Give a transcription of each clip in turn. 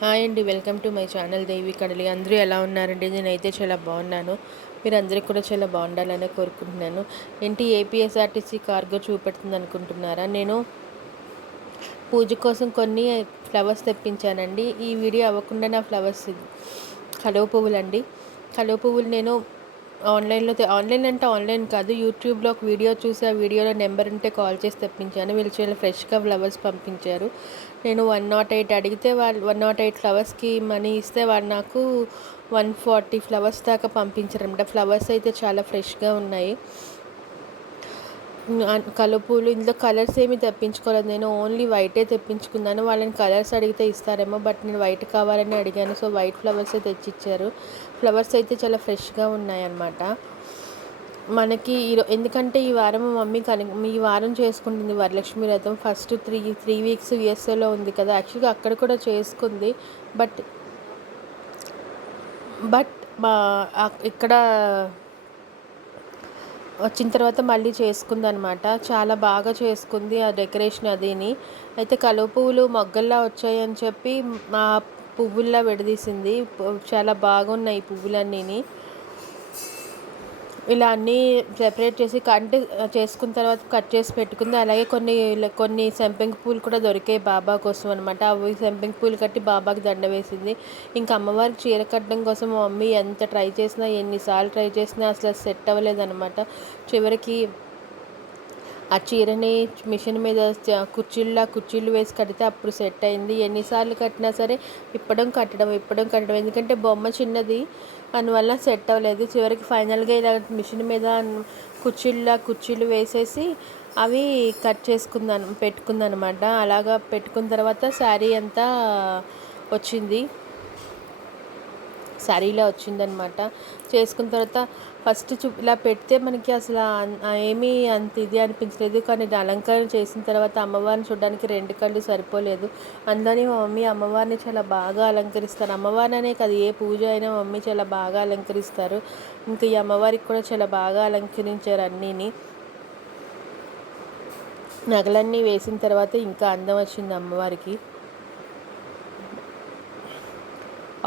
Hi అండి welcome to my channel Devi Kadali. అందరూ ఎలా ఉన్నారండి? నేనైతే చాలా బాగున్నాను. మీరు అందరికీ కూడా చాలా బాగుండాలని కోరుకుంటున్నాను. ఏంటి ఏపీఎస్ఆర్టీసీ కార్గో చూపెడుతుంది అనుకుంటున్నారా? నేను పూజ కోసం కొన్ని ఫ్లవర్స్ తెప్పించానండి. ఈ వీడియో అవ్వకుండా నా ఫ్లవర్స్ కలువ పువ్వులు అండి కలువ పువ్వులు నేను ఆన్లైన్లో ఆన్లైన్ అంటే ఆన్లైన్ కాదు యూట్యూబ్లో ఒక వీడియో చూసి ఆ వీడియోలో నెంబర్ ఉంటే కాల్ చేసి తెప్పించాను. వీళ్ళు చాలా ఫ్రెష్గా ఫ్లవర్స్ పంపించారు. నేను వన్ నాట్ ఎయిట్ అడిగితే వాళ్ళు వన్ నాట్ ఎయిట్ ఫ్లవర్స్కి మనీ ఇస్తే వాళ్ళు నాకు వన్ ఫార్టీ ఫ్లవర్స్ దాకా పంపించారు అనమాట ఫ్లవర్స్ అయితే చాలా ఫ్రెష్గా ఉన్నాయి. కలుపులు ఇందులో కలర్స్ ఏమి తెప్పించుకోలేదు. నేను ఓన్లీ వైటే తెప్పించుకున్నాను. వాళ్ళని కలర్స్ అడిగితే ఇస్తారేమో బట్ నేను వైట్ కావాలని అడిగాను. సో వైట్ ఫ్లవర్స్ తెచ్చిచ్చారు. ఫ్లవర్స్ అయితే చాలా ఫ్రెష్గా ఉన్నాయన్నమాట. మనకి ఈ ఎందుకంటే ఈ వారం మా మమ్మీ కని ఈ వారం చేసుకుంటుంది Varalakshmi Vratam. First three three weeks యుఎస్ఏలో ఉంది కదా. యాక్చువల్గా అక్కడ కూడా చేసుకుంది. బట్ బట్ మా ఇక్కడ వచ్చిన తర్వాత మళ్ళీ చేసుకుంది అనమాట చాలా బాగా చేసుకుంది ఆ డెకరేషన్ అదిని. అయితే కలువ పువ్వులు మొగ్గల్లా వచ్చాయని చెప్పి మా పువ్వుల్లా విడదీసింది. చాలా బాగున్నాయి పువ్వులన్నీని. ఇలా అన్నీ సెపరేట్ చేసి అంటే చేసుకున్న తర్వాత కట్ చేసి పెట్టుకుంది. అలాగే కొన్ని కొన్ని సంపెంగ పూలు కూడా దొరికాయి బాబా కోసం అనమాట అవి సంపెంగ పూలు కట్టి బాబాకి దండ వేసింది. ఇంకా అమ్మవారికి చీర కట్టడం కోసం మా మమ్మీ ఎంత ట్రై చేసినా ఎన్నిసార్లు ట్రై చేసినా అసలు సెట్ అవ్వలేదన్నమాట. చివరికి ఆ చీరని మిషన్ మీద కుర్చీల్లో కుర్చీలు వేసి కడితే అప్పుడు సెట్ అయింది. ఎన్నిసార్లు కట్టినా సరే ఇప్పడం కట్టడం ఇప్పడం కట్టడం. ఎందుకంటే బొమ్మ చిన్నది అందువల్ల సెట్ అవ్వలేదు. చివరికి ఫైనల్గా ఇలా మిషన్ మీద కుర్చీల్లో కుర్చీలు వేసేసి అవి కట్ చేసుకుందాను పెట్టుకుందనమాట. అలాగా పెట్టుకున్న తర్వాత శారీ అంతా వచ్చింది. శారీలో వచ్చిందనమాట. చేసుకున్న తర్వాత ఫస్ట్ చూ ఇలా పెడితే మనకి అసలు ఏమీ అంత ఇది అనిపించలేదు. కానీ అలంకరణ చేసిన తర్వాత అమ్మవారిని చూడడానికి రెండు కళ్ళు సరిపోలేదు. అందులోని మా మమ్మీ అమ్మవారిని చాలా బాగా అలంకరిస్తారు. అమ్మవారిని కదా ఏ పూజ అయినా మమ్మీ చాలా బాగా అలంకరిస్తారు. ఇంకా ఈ అమ్మవారికి కూడా చాలా బాగా అలంకరించారు అన్నీని. నగలన్నీ వేసిన తర్వాత ఇంకా అందం వచ్చింది అమ్మవారికి.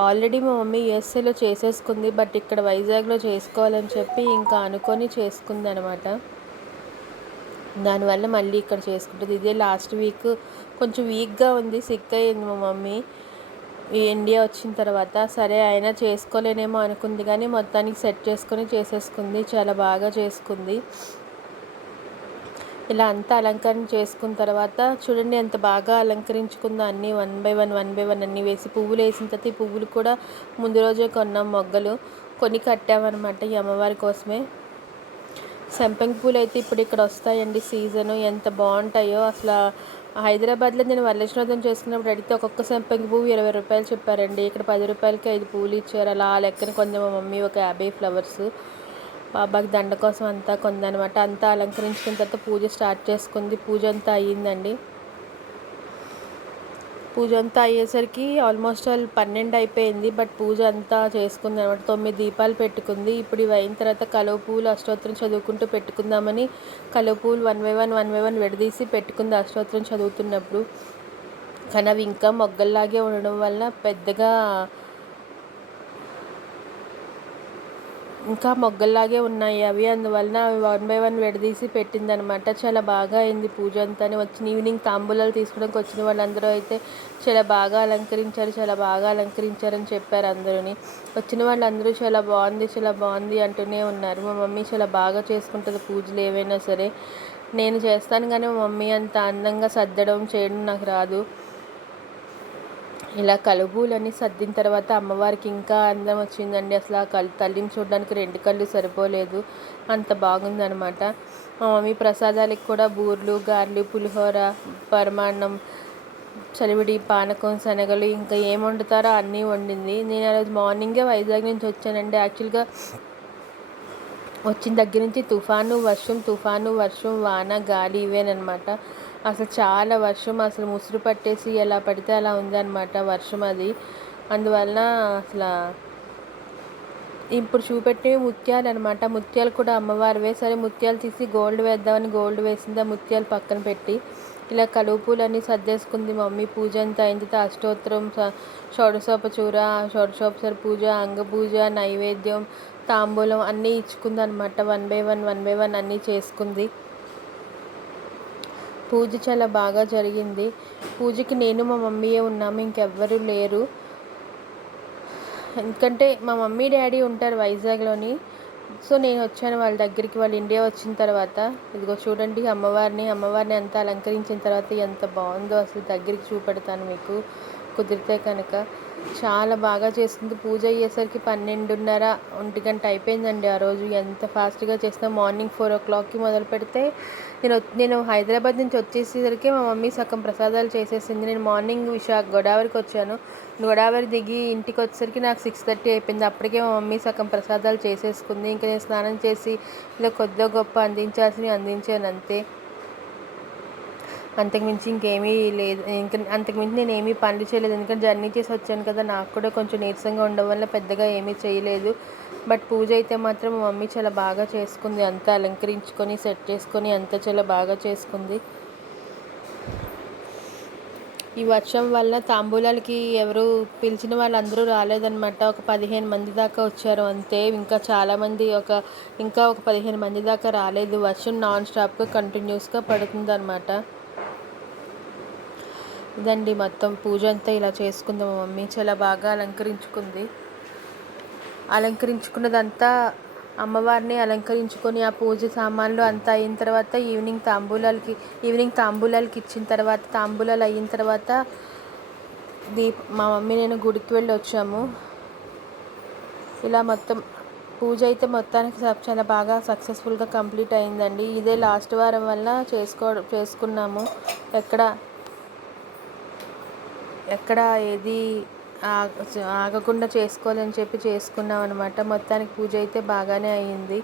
ఆల్రెడీ మా మమ్మీ యూఎస్ఏలో చేసేసుకుంది బట్ ఇక్కడ వైజాగ్లో చేసుకోవాలని చెప్పి ఇంకా అనుకొని చేసుకుంది అనమాట దానివల్ల మళ్ళీ ఇక్కడ చేసుకుంటుంది. ఇదే లాస్ట్ వీక్ కొంచెం వీక్గా ఉంది సిక్ అయ్యింది మా మమ్మీ. ఇండియా వచ్చిన తర్వాత సరే అయినా చేసుకోలేనేమో అనుకుంది కానీ మొత్తానికి సెట్ చేసుకొని చేసేసుకుంది చాలా బాగా చేసుకుంది. ఇలా అంతా అలంకరణ చేసుకున్న తర్వాత చూడండి ఎంత బాగా అలంకరించుకుందో అన్నీ one by one one by one అన్నీ వేసి పువ్వులు వేసిన తర్వాత ఈ పువ్వులు కూడా ముందు రోజే కొన్నాం మొగ్గలు. కొన్ని కట్టామన్నమాట ఈ అమ్మవారి కోసమే. సంపెంగ పూలు అయితే ఇప్పుడు ఇక్కడ వస్తాయండి సీజను. ఎంత బాగుంటాయో అసలు హైదరాబాద్లో నేను వరలక్ష్మీవ్రతం చేసుకున్నప్పుడు అడిగితే ఒక్కొక్క సంపెంగ పువ్వు ఇరవై రూపాయలు చెప్పారండి. ఇక్కడ పది రూపాయలకి ఐదు పువ్వులు ఇచ్చారు. అలా లెక్కన కొంచెం మా మమ్మీ ఒక యాభై ఫ్లవర్స్ బాబాకి దండ కోసం అంతా కొందనమాట. అంతా అలంకరించుకున్న తర్వాత పూజ స్టార్ట్ చేసుకుంది. పూజ అంతా అయ్యిందండి. పూజ అంతా అయ్యేసరికి ఆల్మోస్ట్ ఆల్ పన్నెండు అయిపోయింది. బట్ పూజ అంతా చేసుకుంది అనమాట. తొమ్మిది దీపాలు పెట్టుకుంది. ఇప్పుడు ఇవి అయిన తర్వాత కలువ పూలు అష్టోత్తరం చదువుకుంటూ పెట్టుకుందామని కలువ పూలు one by one one by one విడదీసి పెట్టుకుంది అష్టోత్తరం చదువుతున్నప్పుడు. కానీ అవి ఇంకా మొగ్గల్లాగే ఉండడం వల్ల పెద్దగా ఇంకా మొగ్గల్లాగే ఉన్నాయి అవి. అందువలన అవి వన్ బై వన్ విడదీసి పెట్టిందనమాట. చాలా బాగా అయింది పూజ అంతా వచ్చిన ఈవినింగ్ తాంబూలాలు తీసుకోవడానికి వచ్చిన వాళ్ళందరూ అయితే చాలా బాగా అలంకరించారు చాలా బాగా అలంకరించారని చెప్పారు అందరూని. వచ్చిన వాళ్ళందరూ చాలా బాగుంది చాలా బాగుంది అంటూనే ఉన్నారు. మా మమ్మీ చాలా బాగా చేసుకుంటుంది పూజలు ఏవైనా సరే. నేను చేస్తాను కానీ మా మమ్మీ అంత అందంగా సర్దడం చేయడం నాకు రాదు. ఇలా కలుపులన్నీ సర్దిన తర్వాత అమ్మవారికి ఇంకా అందం వచ్చిందండి. అసలు ఆ కళ్ళు తల్లిని చూడడానికి రెండు కళ్ళు సరిపోలేదు. అంత బాగుందనమాట మా మమ్మీ ప్రసాదాలకి కూడా బూర్లు గారెలు పులిహోర పరమాన్నం చలివిడి పానకం శనగలు ఇంకా ఏం వండుతారో అన్నీ వండింది. నేను ఆ రోజు మార్నింగే వైజాగ్ నుంచి వచ్చానండి. యాక్చువల్గా వచ్చిన దగ్గర నుంచి తుఫాను వర్షం తుఫాను వర్షం వాన గాలి ఇవేనమాట అసలు చాలా వర్షం అసలు ముసురు పట్టేసి ఎలా పడితే అలా ఉందన్నమాట వర్షం అది. అందువలన అసలు ఇప్పుడు చూపెట్టే ముత్యాలు అనమాట ముత్యాలు కూడా అమ్మవారివే. సరే ముత్యాలు తీసి గోల్డ్ వేద్దామని గోల్డ్ వేసింది ఆ ముత్యాలు పక్కన పెట్టి. ఇలా కలువు పూలన్నీ సర్దేసుకుంది మమ్మీ. పూజ అంతా అయిన తర్వాత అష్టోత్తరం స- షోడశోపచూర షోడశోపచార పూజ అంగపూజ నైవేద్యం తాంబూలం అన్నీ ఇచ్చుకుంది అనమాట one by one one by one అన్నీ చేసుకుంది. పూజ చాలా బాగా జరిగింది. పూజకి నేను మా మమ్మీయే ఉన్నాము ఇంకెవ్వరూ లేరు. ఎందుకంటే మా మమ్మీ డాడీ ఉంటారు వైజాగ్లోని. సో నేను వచ్చాను వాళ్ళ దగ్గరికి వాళ్ళు ఇండియా వచ్చిన తర్వాత. ఇదిగో చూడండి అమ్మవారిని అమ్మవారిని ఎంత అలంకరించిన తర్వాత ఎంత బాగుందో అసలు దగ్గరికి చూపెడతాను మీకు. కుదిరితే కనుక. చాలా బాగా చేస్తుంది. పూజ అయ్యేసరికి పన్నెండున్నర ఒంటి గంట అయిపోయిందండి ఆ రోజు. ఎంత ఫాస్ట్గా చేసినా మార్నింగ్ ఫోర్ ఓ క్లాక్కి మొదలు పెడితే నేను నేను హైదరాబాద్ నుంచి వచ్చేసరికి మా మమ్మీ సగం ప్రసాదాలు చేసేసింది. నేను మార్నింగ్ విశాఖ గోదావరికి వచ్చాను. గోదావరి దిగి ఇంటికి వచ్చేసరికి నాకు సిక్స్ థర్టీ అయిపోయింది. అప్పటికే మా మమ్మీ సగం ప్రసాదాలు చేసేసుకుంది. ఇంకా నేను స్నానం చేసి ఇలా కొద్దిగా గొప్ప అందించాల్సినవి అందించాను అంతే. అంతకుమించి ఇంకేమీ లేదు. ఇంకా అంతకుమించి నేను ఏమీ పనులు చేయలేదు. ఎందుకంటే జర్నీ చేసి వచ్చాను కదా నాకు కూడా కొంచెం నీరసంగా ఉండడం వల్ల పెద్దగా ఏమీ చేయలేదు. బట్ పూజ అయితే మాత్రం మా మమ్మీ చాలా బాగా చేసుకుంది. అంతా అలంకరించుకొని సెట్ చేసుకొని అంతా చాలా బాగా చేసుకుంది. ఈ వర్షం వల్ల తాంబూలాలకి ఎవరు పిలిచిన వాళ్ళందరూ రాలేదనమాట ఒక పదిహేను మంది దాకా వచ్చారు అంతే. ఇంకా చాలామంది ఒక ఇంకా ఒక పదిహేను మంది దాకా రాలేదు. వర్షం నాన్ స్టాప్గా కంటిన్యూస్గా పడుతుంది అనమాట ఇదండి మొత్తం. పూజ అంతా ఇలా చేసుకుందాం మా మమ్మీ. చాలా బాగా అలంకరించుకుంది. అలంకరించుకున్నదంతా అమ్మవారిని అలంకరించుకొని ఆ పూజ సామాన్లు అంతా అయిన తర్వాత ఈవినింగ్ తాంబూలాలకి ఈవినింగ్ తాంబూలాలకి ఇచ్చిన తర్వాత తాంబూలాలు అయిన తర్వాత దీప్ మా మమ్మీ నేను గుడికి వెళ్ళి వచ్చాము. ఇలా మొత్తం పూజ అయితే మొత్తానికి చాలా బాగా సక్సెస్ఫుల్గా కంప్లీట్ అయిందండి. ఇదే లాస్ట్ వారం వల్ల చేసుకో చేసుకున్నాము. ఎక్కడ ఎక్కడ ఏది ఆగకుండా చేసుకోవాలని చెప్పి చేసుకున్నాం అనమాట మొత్తానికి పూజ అయితే బాగానే అయ్యింది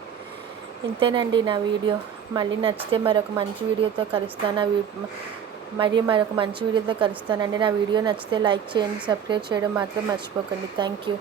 ఇంతేనండి నా వీడియో. మళ్ళీ నచ్చితే మరొక మంచి వీడియోతో కలుస్తాను. ఆ వీ మరి మరొక మంచి వీడియోతో కలుస్తానండి. నా వీడియో నచ్చితే లైక్ చేయండి సబ్స్క్రైబ్ చేయడం మాత్రం మర్చిపోకండి. Thank you.